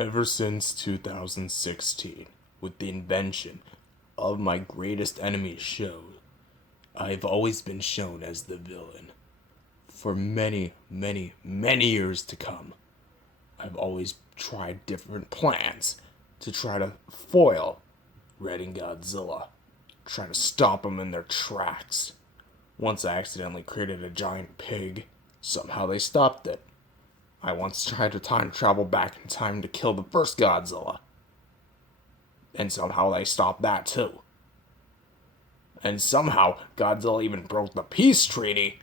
Ever since 2016, with the invention of my greatest enemy show, I've always been shown as the villain. For many, many, many years to come, I've always tried different plans to try to foil Red and Godzilla, try to stop them in their tracks. Once I accidentally created a giant pig, somehow they stopped it. I once tried to time travel back in time to kill the first Godzilla, and somehow they stopped that too. And somehow Godzilla even broke the peace treaty,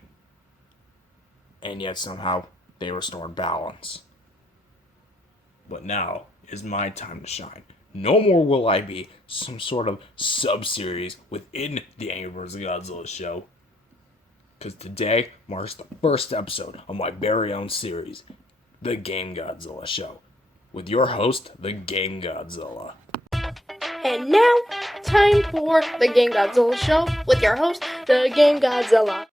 and yet somehow they restored balance. But now is my time to shine. No more will I be some sort of sub-series within the GameGodzilla Show, because today marks the first episode of my very own series, the GameGodzilla Show, with your host, the GameGodzilla. And now, time for the GameGodzilla Show with your host, the GameGodzilla.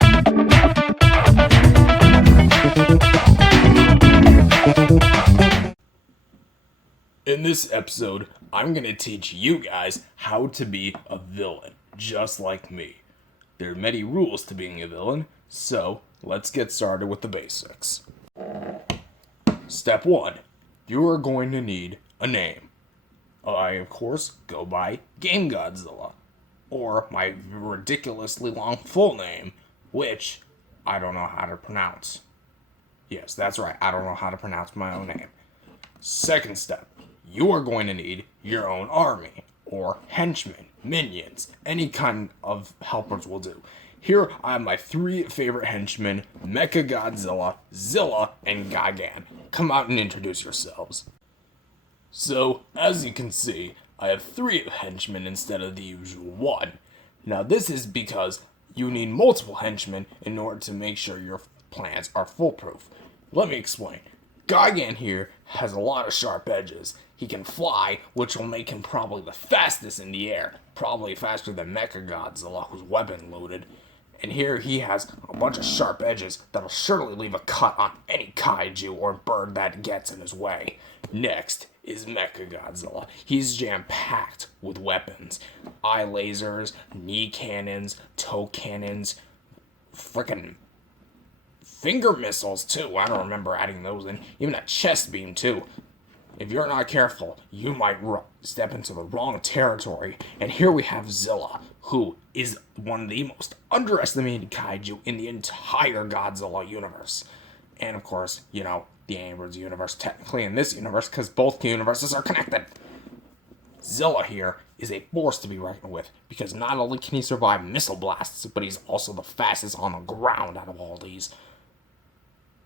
In this episode, I'm going to teach you guys how to be a villain, just like me. There are many rules to being a villain, so let's get started with the basics. Step 1. You are going to need a name. I, of course, go by GameGodzilla, or my ridiculously long full name, which I don't know how to pronounce. Yes, that's right, I don't know how to pronounce my own name. Second step. You are going to need your own army, or henchmen, minions, any kind of helpers will do. Here I have my 3 favorite henchmen, GameGodzilla, Zilla, and Gigan. Come out and introduce yourselves. So, as you can see, I have 3 henchmen instead of the usual 1. Now this is because you need multiple henchmen in order to make sure your plans are foolproof. Let me explain. Gigan here has a lot of sharp edges. He can fly, which will make him probably the fastest in the air. Probably faster than GameGodzilla, who's weapon loaded. And here he has a bunch of sharp edges that'll surely leave a cut on any kaiju or bird that gets in his way. Next is GameGodzilla. He's jam-packed with weapons. Eye lasers, knee cannons, toe cannons, frickin' finger missiles too. I don't remember adding those in. Even a chest beam too. If you're not careful, you might step into the wrong territory. And here we have Zilla, who is one of the most underestimated kaiju in the entire Godzilla universe. And of course, you know, the GameGodzilla universe technically in this universe, because both universes are connected. Zilla here is a force to be reckoned with, because not only can he survive missile blasts, but he's also the fastest on the ground out of all these.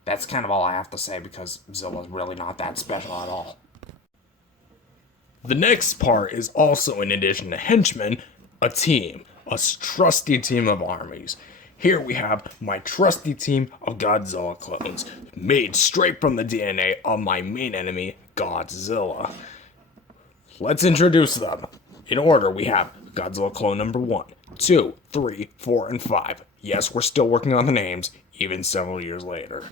That's kind of all I have to say, because Zilla's really not that special at all. The next part is also, in addition to henchmen, a team. A trusty team of armies. Here we have my trusty team of Godzilla clones, made straight from the DNA of my main enemy, Godzilla. Let's introduce them. In order, we have Godzilla clone number 1, 2, 3, 4, and 5. Yes, we're still working on the names, even several years later.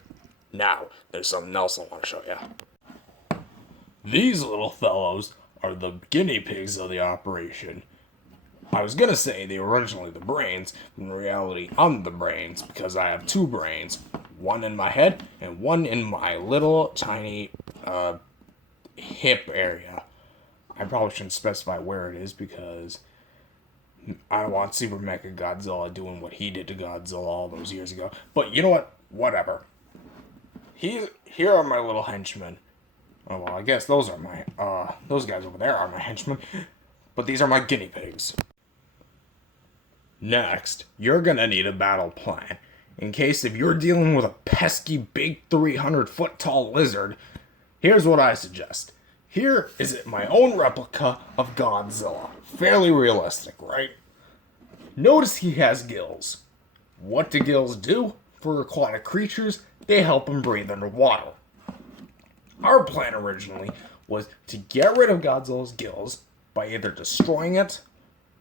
Now, there's something else I want to show you. These little fellows are the guinea pigs of the operation. I was gonna say they were originally the brains, but in reality I'm the brains, because I have 2 brains. One in my head, and one in my little tiny hip area. I probably shouldn't specify where it is, because I don't want Super GameGodzilla doing what he did to Godzilla all those years ago. But you know what? Whatever. Here are my little henchmen. Oh, well, I guess those are my, those guys over there are my henchmen. But these are my guinea pigs. Next, you're gonna need a battle plan. In case if you're dealing with a pesky big 300-foot tall lizard, here's what I suggest. Here is my own replica of Godzilla. Fairly realistic, right? Notice he has gills. What do gills do for aquatic creatures? They help him breathe underwater. Our plan originally was to get rid of Godzilla's gills by either destroying it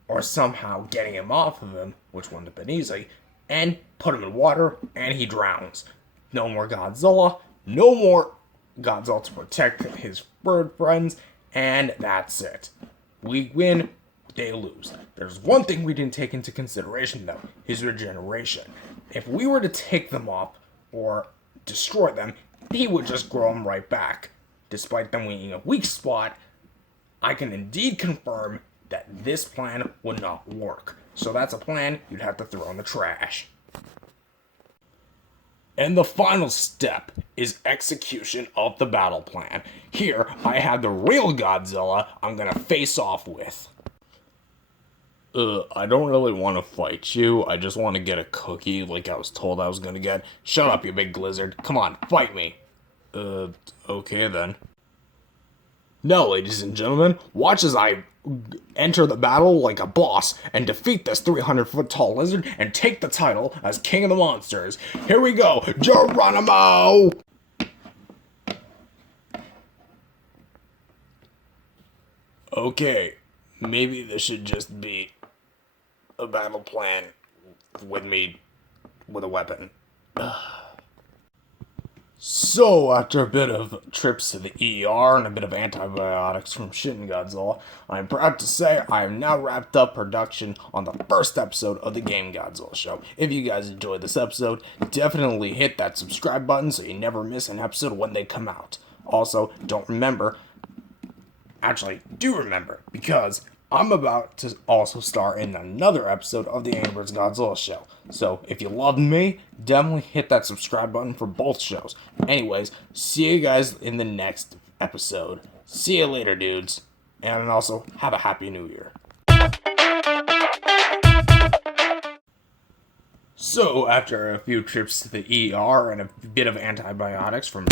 or somehow getting him off of him, which wouldn't have been easy, and put him in water and he drowns. No more Godzilla, no more Godzilla to protect his bird friends, and that's it. We win, they lose. There's one thing we didn't take into consideration, though, his regeneration. If we were to take them off or destroy them, he would just grow them right back. Despite them being a weak spot, I can indeed confirm that this plan would not work. So that's a plan you'd have to throw in the trash. And the final step is execution of the battle plan. Here, I have the real Godzilla I'm gonna face off with. I don't really want to fight you. I just want to get a cookie like I was told I was gonna get. Shut up, you big lizard. Come on, fight me. Okay then. Now, ladies and gentlemen, watch as I enter the battle like a boss and defeat this 300-foot tall lizard and take the title as King of the Monsters. Here we go, Geronimo! Okay, maybe this should just be a battle plan with me with a weapon. So, after a bit of trips to the ER and a bit of antibiotics from Shin Godzilla, I'm proud to say I have now wrapped up production on the first episode of the GameGodzilla Show. If you guys enjoyed this episode, definitely hit that subscribe button so you never miss an episode when they come out. Also, do remember, because I'm about to also star in another episode of the GameGodzilla Show. So, if you loved me, definitely hit that subscribe button for both shows. Anyways, see you guys in the next episode. See you later, dudes. And also, have a happy new year. So, after a few trips to the ER and a bit of antibiotics from